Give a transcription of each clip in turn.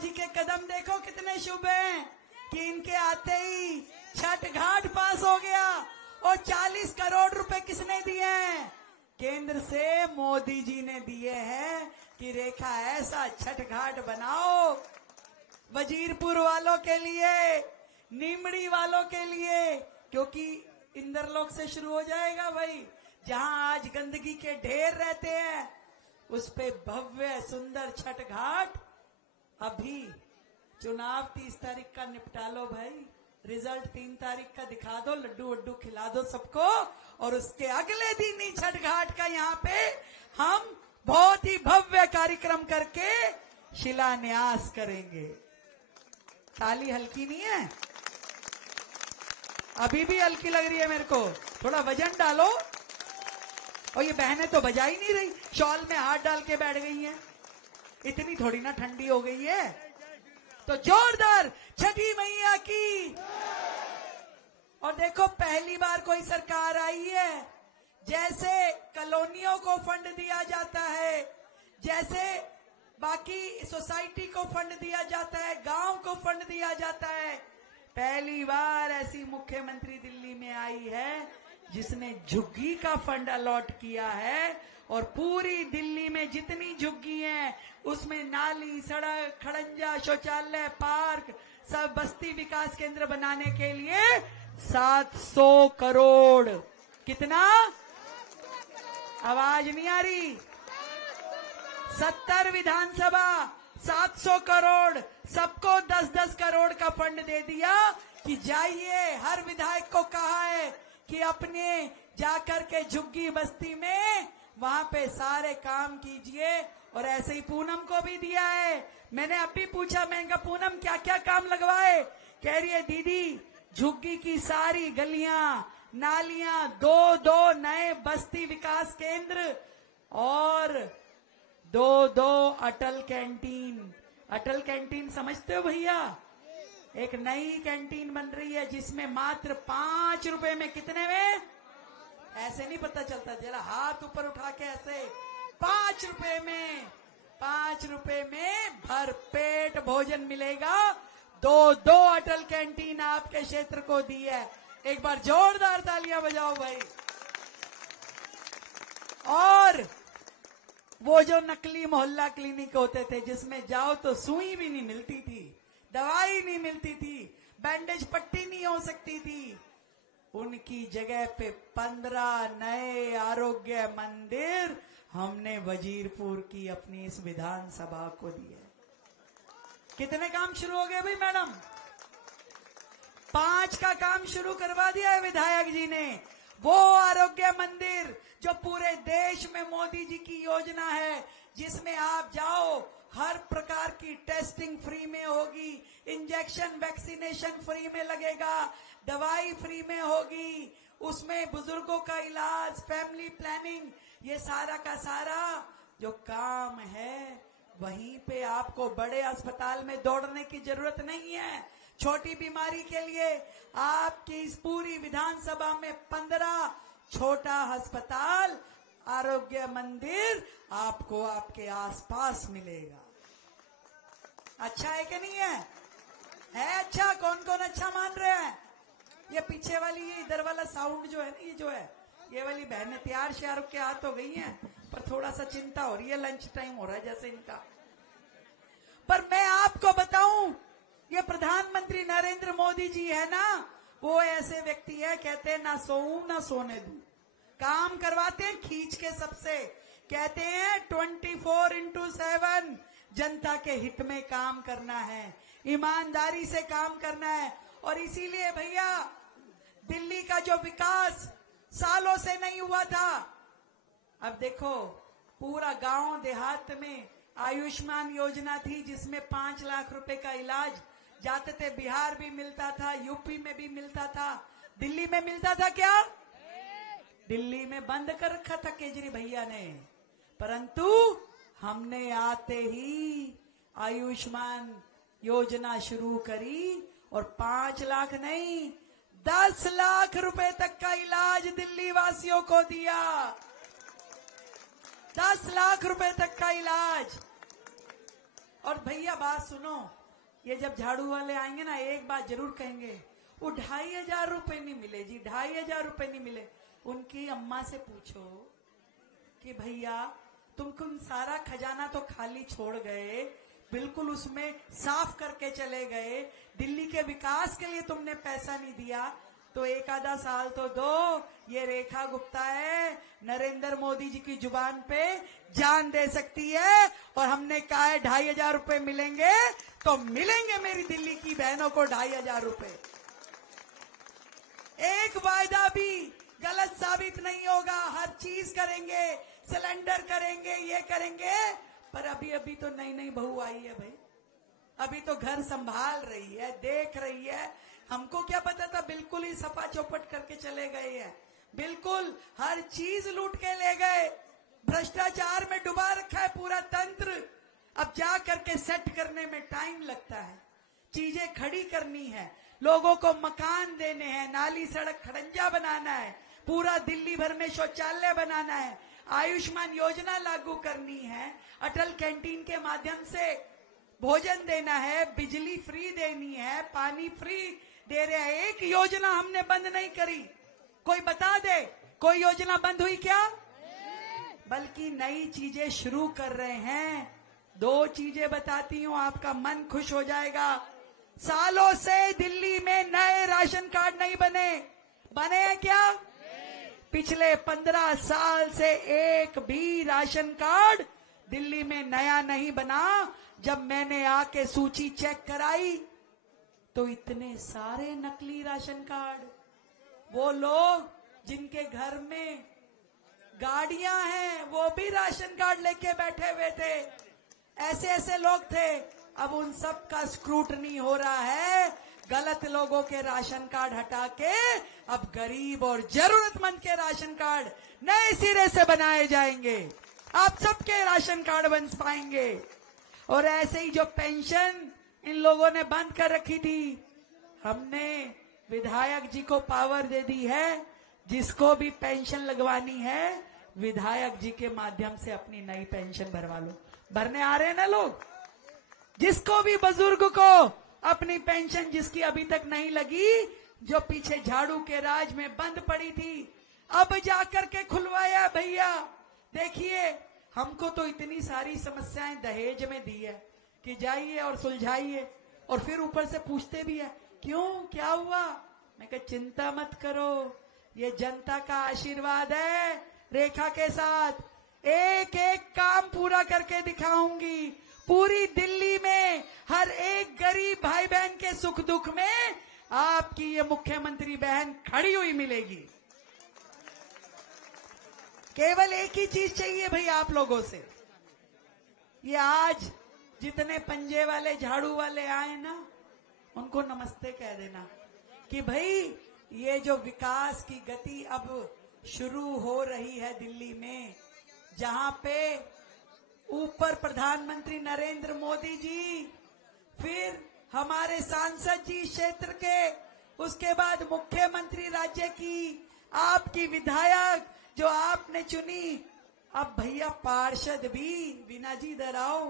जी के कदम देखो कितने शुभ हैं कि इनके आते ही छठ घाट पास हो गया। और 40 करोड़ रुपए किसने दिए हैं? केंद्र से मोदी जी ने दिए हैं कि रेखा ऐसा छठ घाट बनाओ वजीरपुर वालों के लिए, नीमड़ी वालों के लिए, क्योंकि इंद्रलोक से शुरू हो जाएगा भाई। जहां आज गंदगी के ढेर रहते हैं उस पे भव्य सुंदर छठ घाट। अभी चुनाव 30 तारीख का निपटा लो भाई, रिजल्ट 3 तारीख का दिखा दो, लड्डू वड्डू खिला दो सबको, और उसके अगले दिन ही छठ घाट का यहाँ पे हम बहुत ही भव्य कार्यक्रम करके शिलान्यास करेंगे। ताली हल्की नहीं है, अभी भी हल्की लग रही है मेरे को, थोड़ा वजन डालो। और ये बहनें तो बजा ही नहीं रही, शॉल में हाथ डाल के बैठ गई हैं, इतनी थोड़ी ना ठंडी हो गई है। तो जोरदार छठी मैया की। और देखो पहली बार कोई सरकार आई है, जैसे कॉलोनियों को फंड दिया जाता है, जैसे बाकी सोसाइटी को फंड दिया जाता है, गांव को फंड दिया जाता है, पहली बार ऐसी मुख्यमंत्री दिल्ली में आई है जिसने झुग्गी का फंड अलॉट किया है। और पूरी दिल्ली में जितनी झुग्गी हैं उसमें नाली, सड़क, खड़ंजा, शौचालय, पार्क, सब बस्ती विकास केंद्र बनाने के लिए 700 करोड़। कितना? आवाज नहीं आ रही। 70 विधानसभा, 700 करोड़, सबको 10-10 करोड़ का फंड दे दिया कि जाइए। हर विधायक को कहा है कि अपने जाकर के झुग्गी बस्ती में वहां पे सारे काम कीजिए। और ऐसे ही पूनम को भी दिया है। मैंने अभी पूछा, मैंने कहा पूनम क्या क्या काम लगवाए? कह रही है दीदी झुग्गी की सारी गलियां, नालियां, 2 नए बस्ती विकास केंद्र और 2 अटल कैंटीन। अटल कैंटीन समझते हो भैया? एक नई कैंटीन बन रही है जिसमें मात्र 5 रुपए में, कितने में? ऐसे नहीं पता चलता, जरा हाथ ऊपर उठा के ऐसे, 5 रुपए में, 5 रुपए में भरपेट भोजन मिलेगा। 2 अटल कैंटीन आपके क्षेत्र को दी है। एक बार जोरदार तालियां बजाओ भाई। और वो जो नकली मोहल्ला क्लिनिक होते थे जिसमें जाओ तो सुई भी नहीं मिलती थी, दवाई नहीं मिलती थी, बैंडेज पट्टी नहीं हो सकती थी, उनकी जगह पे 15 नए आरोग्य मंदिर हमने वजीरपुर की अपनी इस विधानसभा को दिए। कितने काम शुरू हो गए भाई मैडम? 5 का काम शुरू करवा दिया है विधायक जी ने। वो आरोग्य मंदिर जो पूरे देश में मोदी जी की योजना है, जिसमें आप जाओ हर प्रकार की टेस्टिंग फ्री में होगी, इंजेक्शन वैक्सीनेशन फ्री में लगेगा, दवाई फ्री में होगी, उसमें बुजुर्गों का इलाज, फैमिली प्लानिंग, ये सारा का सारा जो काम है वहीं पे आपको बड़े अस्पताल में दौड़ने की जरूरत नहीं है। छोटी बीमारी के लिए आपकी इस पूरी विधानसभा में 15 छोटा अस्पताल, आरोग्य मंदिर आपको आपके आसपास मिलेगा। अच्छा है कि नहीं है? है अच्छा? कौन कौन अच्छा मान रहे हैं? ये पीछे वाली, ये इधर वाला साउंड जो है ना, ये जो है, ये वाली बहनें तैयार श्यार के हाथ हो गई हैं, पर थोड़ा सा चिंता हो रही है, लंच टाइम हो रहा है जैसे इनका। पर मैं आपको बताऊं, ये प्रधानमंत्री नरेंद्र मोदी जी है ना, वो ऐसे व्यक्ति है, कहते हैं ना सोऊं ना सोने दूं, काम करवाते हैं खींच के सबसे, कहते हैं 24x7 जनता के हित में काम करना है, ईमानदारी से काम करना है। और इसीलिए भैया दिल्ली का जो विकास सालों से नहीं हुआ था, अब देखो पूरा गांव देहात में आयुष्मान योजना थी जिसमें 5 लाख रुपए का इलाज जाते थे, बिहार भी मिलता था, यूपी में भी मिलता था, दिल्ली में मिलता था क्या? दिल्ली में बंद कर रखा था केजरी भैया ने, परंतु हमने आते ही आयुष्मान योजना शुरू करी और 5 लाख नहीं 10 लाख रुपए तक का इलाज दिल्ली वासियों को दिया। 10 लाख रुपए तक का इलाज। और भैया बात सुनो, ये जब झाड़ू वाले आएंगे ना, एक बात जरूर कहेंगे, वो 2,500 रुपए नहीं मिले जी, 2,500 रुपए नहीं मिले। उनकी अम्मा से पूछो कि भैया तुमको सारा खजाना तो खाली छोड़ गए, बिल्कुल उसमें साफ करके चले गए, दिल्ली के विकास के लिए तुमने पैसा नहीं दिया, तो एक आधा साल तो दो। ये रेखा गुप्ता है, नरेंद्र मोदी जी की जुबान पे जान दे सकती है, और हमने कहा है 2,500 रुपए मिलेंगे तो मिलेंगे मेरी दिल्ली की बहनों को 2,500 रुपए। एक वायदा भी गलत साबित नहीं होगा, हर चीज करेंगे, सिलेंडर करेंगे, ये करेंगे। पर अभी अभी तो नई नई बहू आई है भाई, अभी तो घर संभाल रही है, देख रही है। हमको क्या पता था, बिल्कुल ही सपा चौपट करके चले गए हैं, बिल्कुल हर चीज लूट के ले गए, भ्रष्टाचार में डुबा रखा है पूरा तंत्र। अब जा करके सेट करने में टाइम लगता है, चीजें खड़ी करनी है, लोगों को मकान देने हैं, नाली सड़क खड़ंजा बनाना है, पूरा दिल्ली भर में शौचालय बनाना है, आयुष्मान योजना लागू करनी है, अटल कैंटीन के माध्यम से भोजन देना है, बिजली फ्री देनी है, पानी फ्री दे रहे हैं। एक योजना हमने बंद नहीं करी, कोई बता दे कोई योजना बंद हुई क्या? बल्कि नई चीजें शुरू कर रहे हैं। 2 चीजें बताती हूँ, आपका मन खुश हो जाएगा। सालों से दिल्ली में नए राशन कार्ड नहीं बने हैं क्या? पिछले 15 साल से एक भी राशन कार्ड दिल्ली में नया नहीं बना। जब मैंने आके सूची चेक कराई तो इतने सारे नकली राशन कार्ड, वो लोग जिनके घर में गाड़ियां हैं वो भी राशन कार्ड लेके बैठे हुए थे, ऐसे ऐसे लोग थे। अब उन सब का स्क्रूटनी हो रहा है, गलत लोगों के राशन कार्ड हटा के अब गरीब और जरूरतमंद के राशन कार्ड नए सिरे से बनाए जाएंगे, आप सबके राशन कार्ड बन पाएंगे। और ऐसे ही जो पेंशन इन लोगों ने बंद कर रखी थी, हमने विधायक जी को पावर दे दी है, जिसको भी पेंशन लगवानी है विधायक जी के माध्यम से अपनी नई पेंशन भरवा लो। भरने आ रहे हैं ना लोग? जिसको भी बुजुर्ग को अपनी पेंशन जिसकी अभी तक नहीं लगी, जो पीछे झाड़ू के राज में बंद पड़ी थी, अब जाकर के खुलवाया भैया। देखिए, हमको तो इतनी सारी समस्याएं दहेज में दी है कि जाइए और सुलझाइए, और फिर ऊपर से पूछते भी है क्यों, क्या हुआ? मैं कहा चिंता मत करो, ये जनता का आशीर्वाद है। रेखा के साथ एक एक काम पूरा करके दिखाऊंगी। पूरी दिल्ली में हर एक गरीब भाई बहन के सुख दुख में आपकी ये मुख्यमंत्री बहन खड़ी हुई मिलेगी। केवल एक ही चीज चाहिए भाई आप लोगों से। ये आज जितने पंजे वाले झाड़ू वाले आए ना, उनको नमस्ते कह देना कि भाई ये जो विकास की गति अब शुरू हो रही है दिल्ली में, जहां पे ऊपर प्रधानमंत्री नरेंद्र मोदी जी, फिर हमारे सांसद जी क्षेत्र के, उसके बाद मुख्यमंत्री राज्य की, आपकी विधायक जो आपने चुनी, अब भैया पार्षद भी, बीना जी इधर आओ,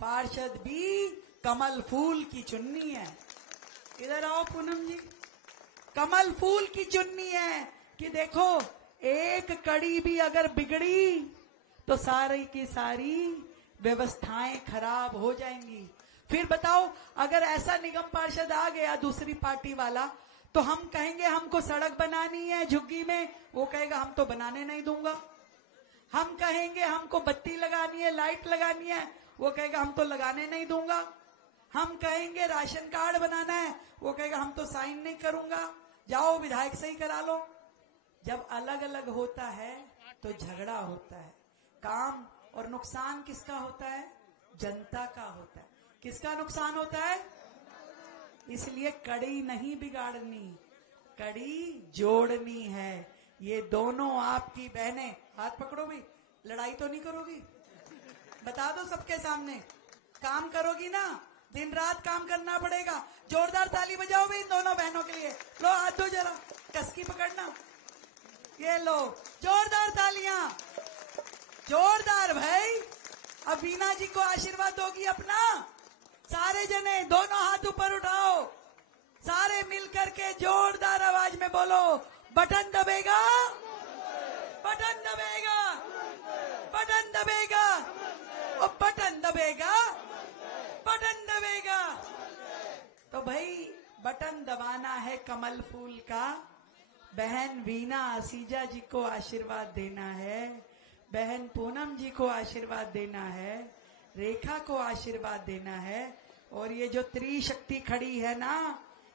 पार्षद भी कमल फूल की चुन्नी है। इधर आओ पूनम जी, कमल फूल की चुन्नी है कि देखो एक कड़ी भी अगर बिगड़ी तो सारी की सारी व्यवस्थाएं खराब हो जाएंगी। फिर बताओ, अगर ऐसा निगम पार्षद आ गया दूसरी पार्टी वाला, तो हम कहेंगे हमको सड़क बनानी है झुग्गी में, वो कहेगा हम तो बनाने नहीं दूंगा। हम कहेंगे हमको बत्ती लगानी है, लाइट लगानी है, वो कहेगा हम तो लगाने नहीं दूंगा। हम कहेंगे राशन कार्ड बनाना है, वो कहेगा हम तो साइन नहीं करूंगा, जाओ विधायक से ही करा लो। जब अलग अलग होता है तो झगड़ा होता है। काम और नुकसान किसका होता है? जनता का होता है। किसका नुकसान होता है? इसलिए कड़ी नहीं बिगाड़नी, कड़ी जोड़नी है। ये दोनों आपकी बहनें, हाथ पकड़ो भाई, लड़ाई तो नहीं करोगी? बता दो सबके सामने, काम करोगी ना? दिन रात काम करना पड़ेगा। जोरदार ताली बजाओ भाई इन दोनों बहनों के लिए। लो हाथ दो जरा, कसकी पकड़ना। ये लो जोरदार तालियां, जोरदार भाई। अब वीणा जी को आशीर्वाद दोगी अपना? सारे जने दोनों हाथ ऊपर उठाओ, सारे मिलकर के जोरदार आवाज में बोलो, बटन दबेगा, बटन दबेगा, बटन दबेगा, और बटन दबेगा, बटन दबेगा। तो भाई बटन दबाना है कमल फूल का, बहन वीणा आसीजा जी को आशीर्वाद देना है, बहन पूनम जी को आशीर्वाद देना है, रेखा को आशीर्वाद देना है। और ये जो त्रिशक्ति खड़ी है ना,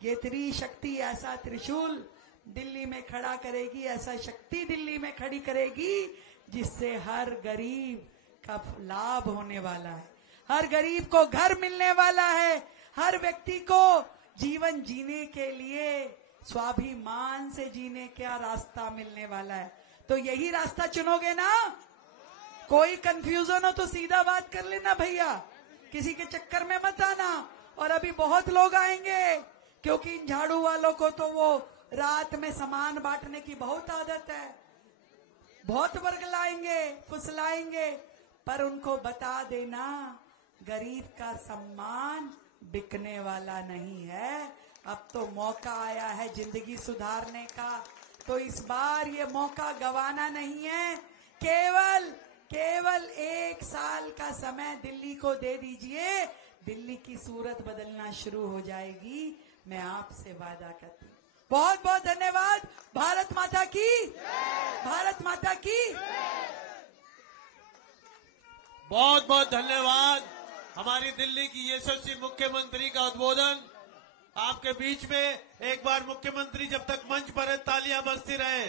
ये त्रिशक्ति ऐसा त्रिशूल दिल्ली में खड़ा करेगी, ऐसा शक्ति दिल्ली में खड़ी करेगी जिससे हर गरीब का लाभ होने वाला है, हर गरीब को घर मिलने वाला है, हर व्यक्ति को जीवन जीने के लिए स्वाभिमान से जीने का रास्ता मिलने वाला है। तो यही रास्ता चुनोगे ना? कोई कंफ्यूजन हो तो सीधा बात कर लेना भैया, किसी के चक्कर में मत आना। और अभी बहुत लोग आएंगे, क्योंकि इन झाड़ू वालों को तो वो रात में सामान बांटने की बहुत आदत है, बहुत वर्ग लाएंगे, फुसलाएंगे, पर उनको बता देना गरीब का सम्मान बिकने वाला नहीं है। अब तो मौका आया है जिंदगी सुधारने का, तो इस बार ये मौका गंवाना नहीं है। केवल 1 साल का समय दिल्ली को दे दीजिए, दिल्ली की सूरत बदलना शुरू हो जाएगी, मैं आपसे वादा करती हूँ। बहुत बहुत धन्यवाद। भारत माता की, भारत माता की। बहुत बहुत धन्यवाद। हमारी दिल्ली की यशस्वी मुख्यमंत्री का उद्बोधन आपके बीच में। एक बार मुख्यमंत्री जब तक मंच पर है तालियां बजती रहे।